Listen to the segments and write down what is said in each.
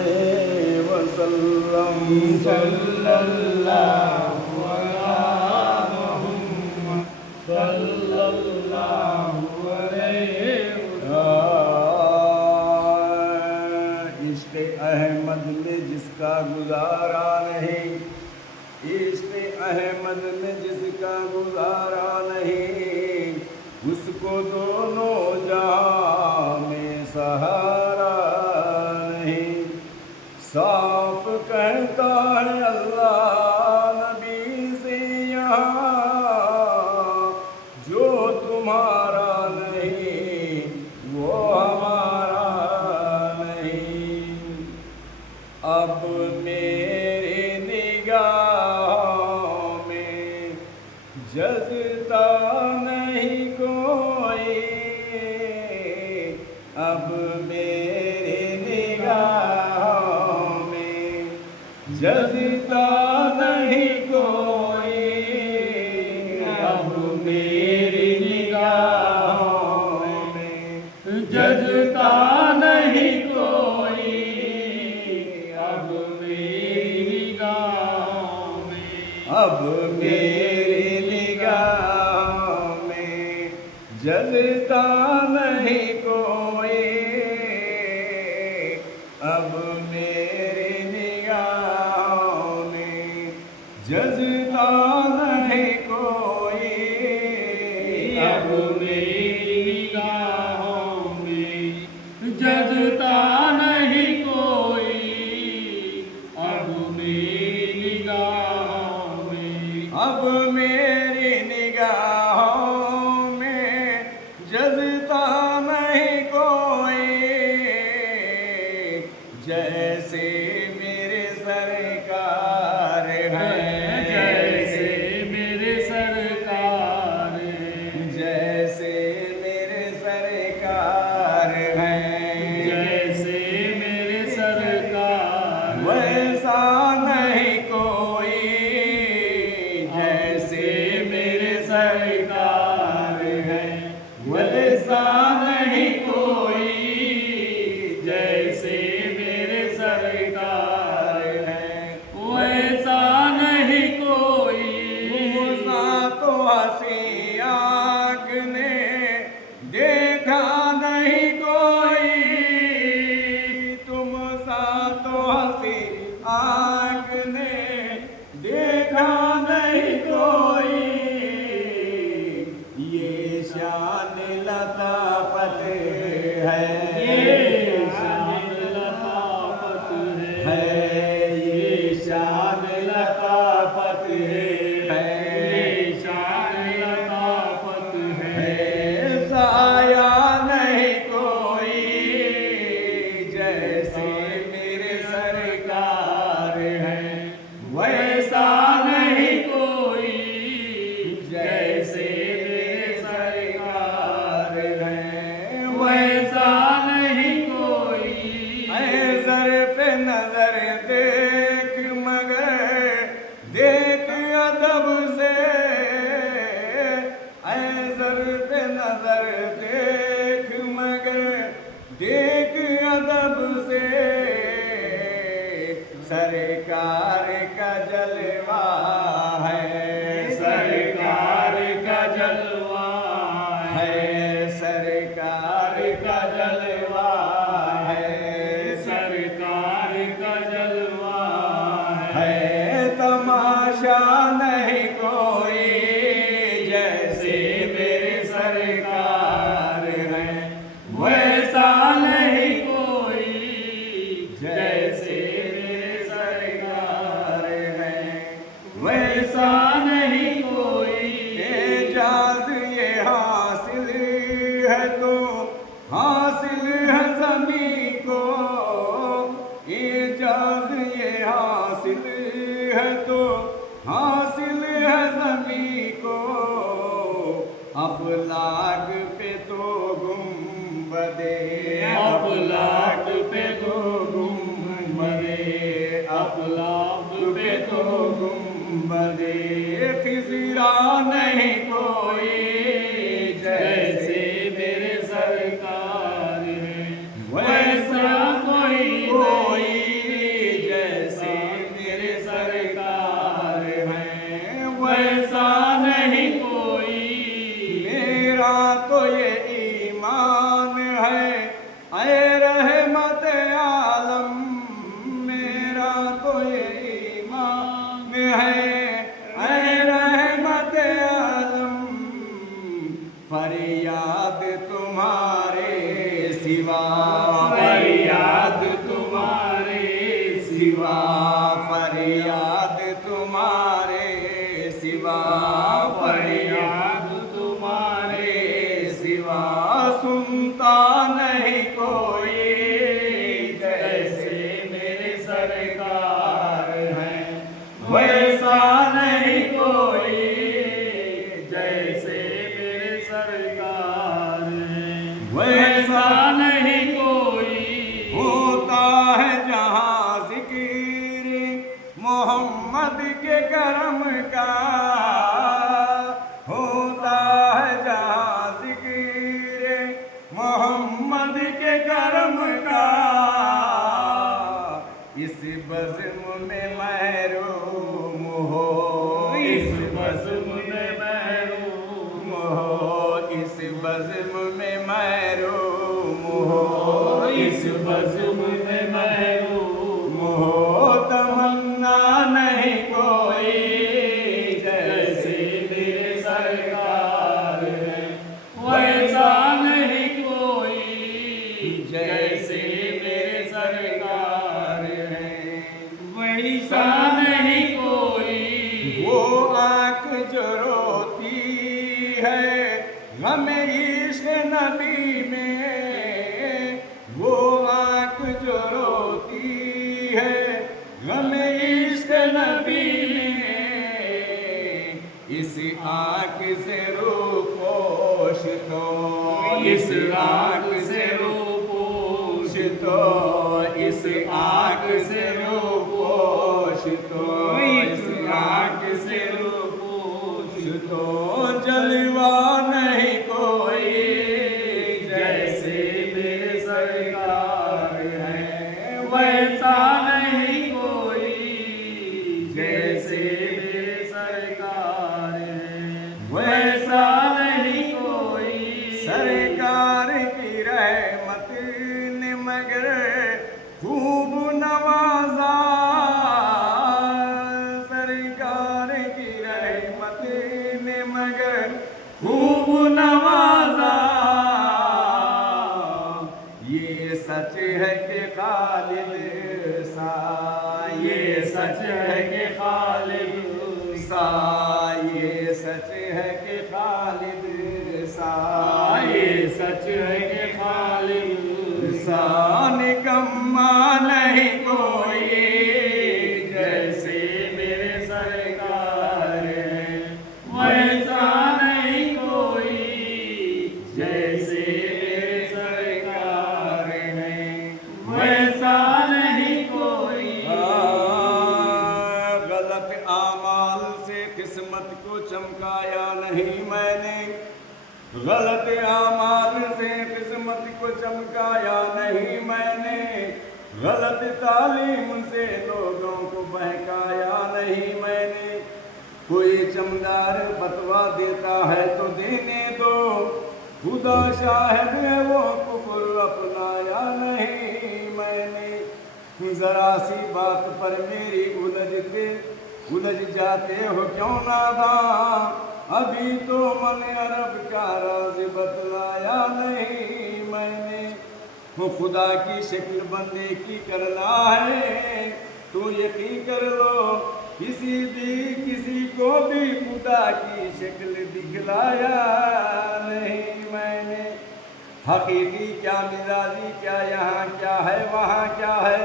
अलैहि वसल्लम सल्लल्लाहु अला मुहम्मद सल्लल्लाहु अलैहि इश्क़ अहमद में जिसका गुजारा नहीं, इश्क़ अहमद में जिसका गुजारा नहीं, उसको दोनों जहां में सहारा नहीं। साफ कहता है अल्लाह नबी से यहाँ, जो तुम्हारा नहीं वो हमारा नहीं। अब मेरे निगाहों में जज़ता नहीं कोई, अब मेरे निगाहों में जज़ता नहीं कोई, अब मेरी निगाहों में जज़ता नहीं कोई, अब मेरी निगाहों में अब मेरी निगाहों में जज़ता नहीं कोई, अब मेरी निगाहों में जज़ता नहीं कोई, अब मेरी निगाहों में जज़ता नहीं कोई, अब मेरी निगाहों में अब मेरी निगाहों में जज़ता नहीं कोई। जैसे मेरे सरकार हैं, जैसे मेरे सरकार हैं, जैसे मेरे सरकार हैं, जैसे मेरे सरकार वैसा नहीं कोई। जैसे मेरे सरकार हैं, वैसा नहीं कोई। जैसे मेरे सरकार हैं, वैसा नहीं कोई। तुमसा तो हंसी आँख ने देखा नहीं कोई, तुमसा तो हंसी आँख ने देखा नहीं कोई। ये शान लताफत है, ये शान लताफत है, ये शान लताफत है, ये शान लताफत है। साया नहीं कोई। जैसे मेरे सरकार हैं, वैसा नहीं कोई। जैसे मेरे सरकार हैं, वैसा नहीं कोई। ऐ ज़र्फ़ नज़र देख मगर देख अदब से, ऐ ज़र्फ़ नज़र देख मगर देख अदब से। सरकार का जलवा है, सरकार का जलवा है, सरकार का जलवा है, सरकार का जलवा है तमाशा नहीं कोई। जैसे मेरे सरकार हैं, वैसा नहीं कोई। जैसे मेरे सरकार हैं, वैसा नहीं कोई। एजाज़ ये हासिल है तो हासिल है ज़मीं को, एजाज़ ये हासिल है तो हासिल है ज़मीं को। अफलाक पे तो गुंबदे, अफलाक पे तो गुंबदे, अफलाक पे तो गुंबदे खिज़रा नहीं कोई। जैसे मेरे सरकार है, वैसा कोई इस बज़्म में महरूम हो, इस बज़्म में महरूम हो, इस बज़्म में महरूम हो, इस बज़्म में महरूम हो, तमन्ना नहीं कोई जैसे मेरे सरकार है, वैसा नहीं कोई जैसे मेरे सरकार है, वैसा नहीं कोई। वो आँख जो रोती है गम इश्क़ नबी में, वो आँख जो रोती है गम इश्क़ नबी में, इस आँख से रूपोश तो, इस आँख से रूपोश तो, इस आँख से रूपोश तो, इस आँख से रूपोश तो, जलवा नहीं कोई जैसे मेरे सरकार है, वैसा नहीं कोई जैसे मेरे सरकार है, वैसा नहीं कोई। सरकार की रहमत ने मगर खूब नवाजा, सरकार की रहमत ने मगर खूब नवाजा, ये सच है कि खालिद सा, ये सच है कि खालिद सा, ये सच है कि खालिद सा, ये सच है कि खालिद सा निकम्मा नहीं कोई जैसे मेरे सरकार है, वैसा नहीं कोई जैसे मेरे सरकार है, वैसा नहीं कोई। गलत आमाल से किस्मत को चमकाया नहीं मैंने, गलत आमाल से किस्मत को चमकाया नहीं मैंने, गलत तालीम से लोगों को बहकाया नहीं मैंने। कोई चमदार फतवा देता है तो देने दो, खुदा शाहिद है वो कुफ्र अपनाया नहीं मैंने। जरा सी बात पर मेरी उलझ जाते हो क्यों नादान, अभी तो मन अरब का राज बतलाया नहीं मैंने। वो खुदा की शक्ल बंदे की करना है तो यकीन कर लो, किसी को भी खुदा की शक्ल दिखलाया नहीं मैंने। हकीकी क्या मिजाजी क्या यहाँ क्या है वहाँ क्या है,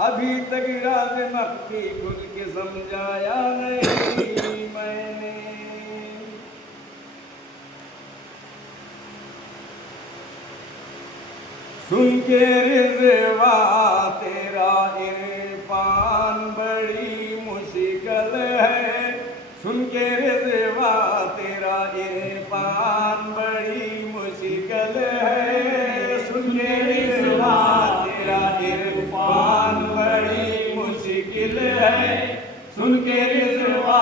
अभी तक राज मख्फी खुद के समझाया नहीं मैंने। सुन के रिज़वा तेरा इरफान बड़ी मुश्किल है, सुन के रिज़वा तेरा इरफान बड़ी मुश्किल है, सुन के रिज़वा तेरा इरफान बड़ी मुश्किल है, सुन के रिज़वा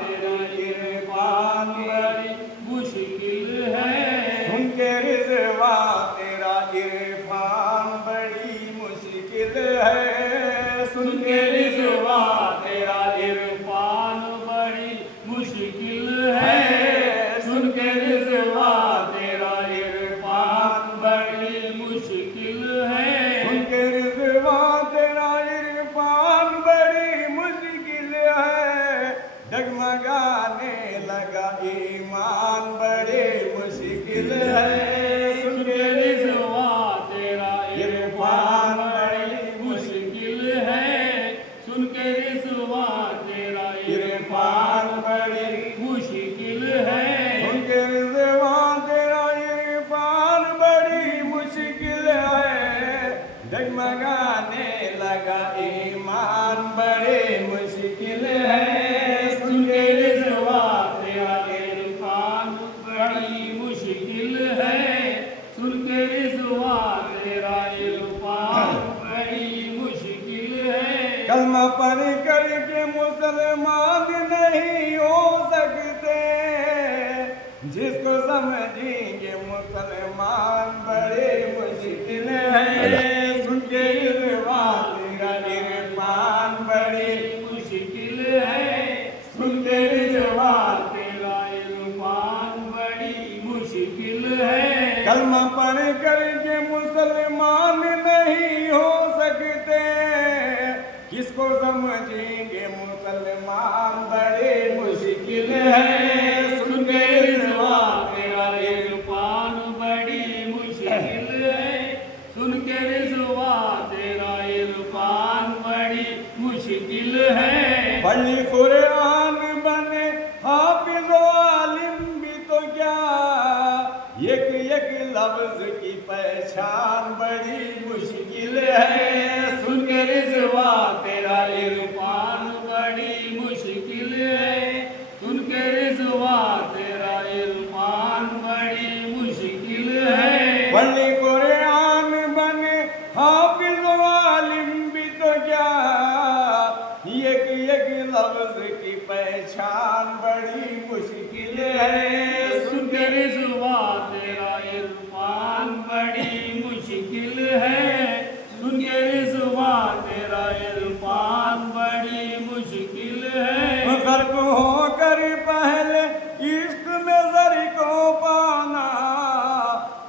तेरा इरफान बड़ी मुश्किल है, सुन के रिज़वा तेरा इरफान बड़ी मुश्किल है, सुन के रिज़वा तेरा इरफान बड़ी मुश्किल है, सुन के रिज़वा तेरा इरफान बड़ी मुश्किल है, सुन के रिज़वा तेरा इरफान बड़ी मुश्किल है, डगमगाने लगा ईमान बड़े मुश्किल है, सुन के रिज़वा तेरा इरफान बड़ी मुश्किल है, सुन के रिज़वा तेरा इरफान बड़ी मुश्किल है, सुन के रिज़वा तेरा इरफान बड़ी मुश्किल है, डगमगाने लगा ईमान बड़े मुश्किल है, सुन के रिज़वा तेरा इरफान बड़ी मुश्किल है, सुन के रिज़वा तेरा इरफान बड़ी मुश्किल कलमा पढ़ करके मुसलमान नहीं हो सकते, जिसको समझेंगे मुसलमान बड़े मुश्किल है। सुन के इरफान तेरा इरफान बड़ी मुश्किल है, सुन के इरफान तेरा इरफान बड़ी मुश्किल है। कलमा पढ़ करके मुसलमान नहीं हो सकते, किसको समझेंगे मुसलमान बड़े मुश्किल है। सुन के इरफान तेरा इरफान बड़ी मुश्किल है, सुन के रिजवा तेरा इरफान बड़ी मुश्किल है। पढ़ी कुरान बने हाफिज आलिम भी तो क्या, एक एक लफ्ज की पहचान बड़ी मुश्किल है। सुन के रिजवा तेरा इरफान बड़ी मुश्किल है, सुन के रिजवा तेरा इरफान बड़ी मुश्किल है। पढ़ी कुरान बने हाफिज आलिम भी तो क्या, एक एक लफ्ज की पहचान बड़ी मुश्किल है। सुन के रिजवा तेरा इरफान बड़ी मुश्किल है, सुन के रिजवा तेरा इरफान बड़ी मुश्किल है। गर्क होकर पहले इश्क में जर को पाना,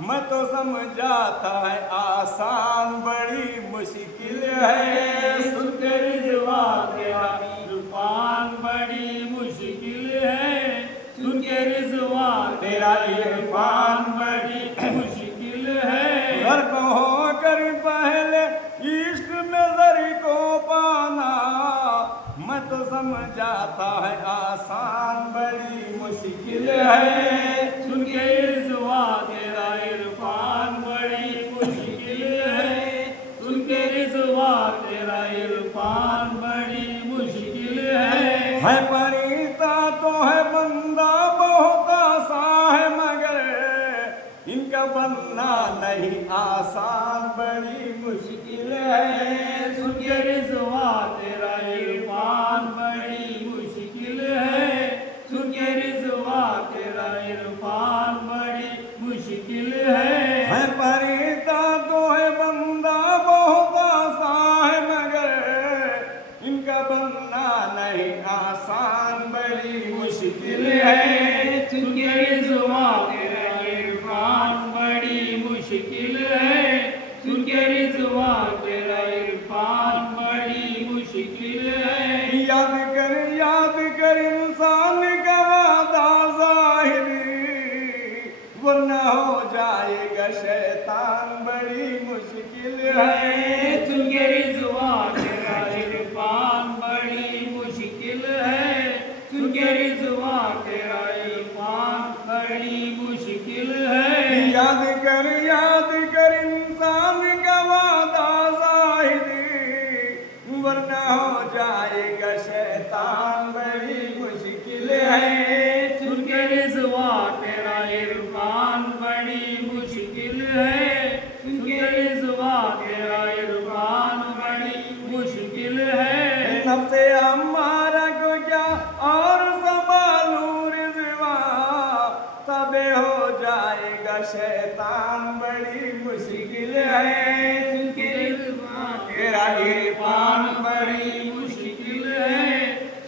मैं तो समझाता है आसान बड़ी मुश्किल है। सुन के रिजवा तेरा इरफान बड़ी मुश्किल है, सुन के रिजवा तेरा इरफान बड़ी मुश्किल है। गर्क होकर पहले इश्क में जर को पाना, मैं तो समझाता है आसान बड़ी मुश्किल है। सुन के रिजवा तेरा इरफान बड़ी मुश्किल है, सुन के रिजवा तेरा इरफान बड़ी मुश्किल है। फरीदा तो है बंदा बहुत आसान है, मगर इनका बनना नहीं आसान बड़ी मुश्किल है। सुन के रिजवा तेरा इरफान बड़ी मुश्किल है, सुन के रिजवा तेरा इरफान बड़ी मुश्किल है। फरीदा तो है बंदा बहुत आसान है, मगर इनका बनना नहीं आसान बड़ी मुश्किल है। सुन के रिजवा तेरा इरफान बड़ी मुश्किल है, सुन के रिजवा तेरा इरफान बड़ी मुश्किल है। याद कर इंसान का वादा ज़ाहिरी, वरना हो जाएगा शैतान बड़ी मुश्किल है। सुन के रिजवा तेरा इरफान बड़ी मुश्किल है, सुन के रिजवा तेरा इरफान बड़ी मुश्किल है। याद कर इंसान का वादा ज़ाहिरी, वरना हो जाएगा शैतान बड़ी मुश्किल है। सुन के रिजवा तेरा इरफान बड़ी मुश्किल है, सुन के रिजवा तेरा इरफान बड़ी मुश्किल है। नफ्से अम्मारा को क्या और संभालूं रिज़वा, तबे हो जाएगा शैतान बड़ी मुश्किल है। सुन के रिजवा तेरा इरफान बड़ी मुश्किल है,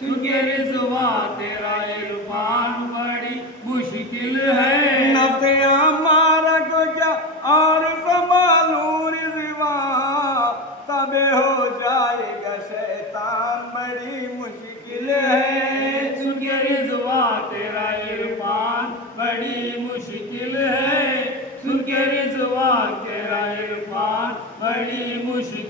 सुन के रिजवा तेरा इरफान बड़ी मुश्किल है। नफ्से अम्मारा को क्या और संभालूं रिज़वा, तबे हो जाएगा शैतान बड़ी मुश्किल है। सुन के रिजवा तेरा इरफान बड़ी मुश्किल है, सुन के रिजवा तेरा इरफान बड़ी मुश्किल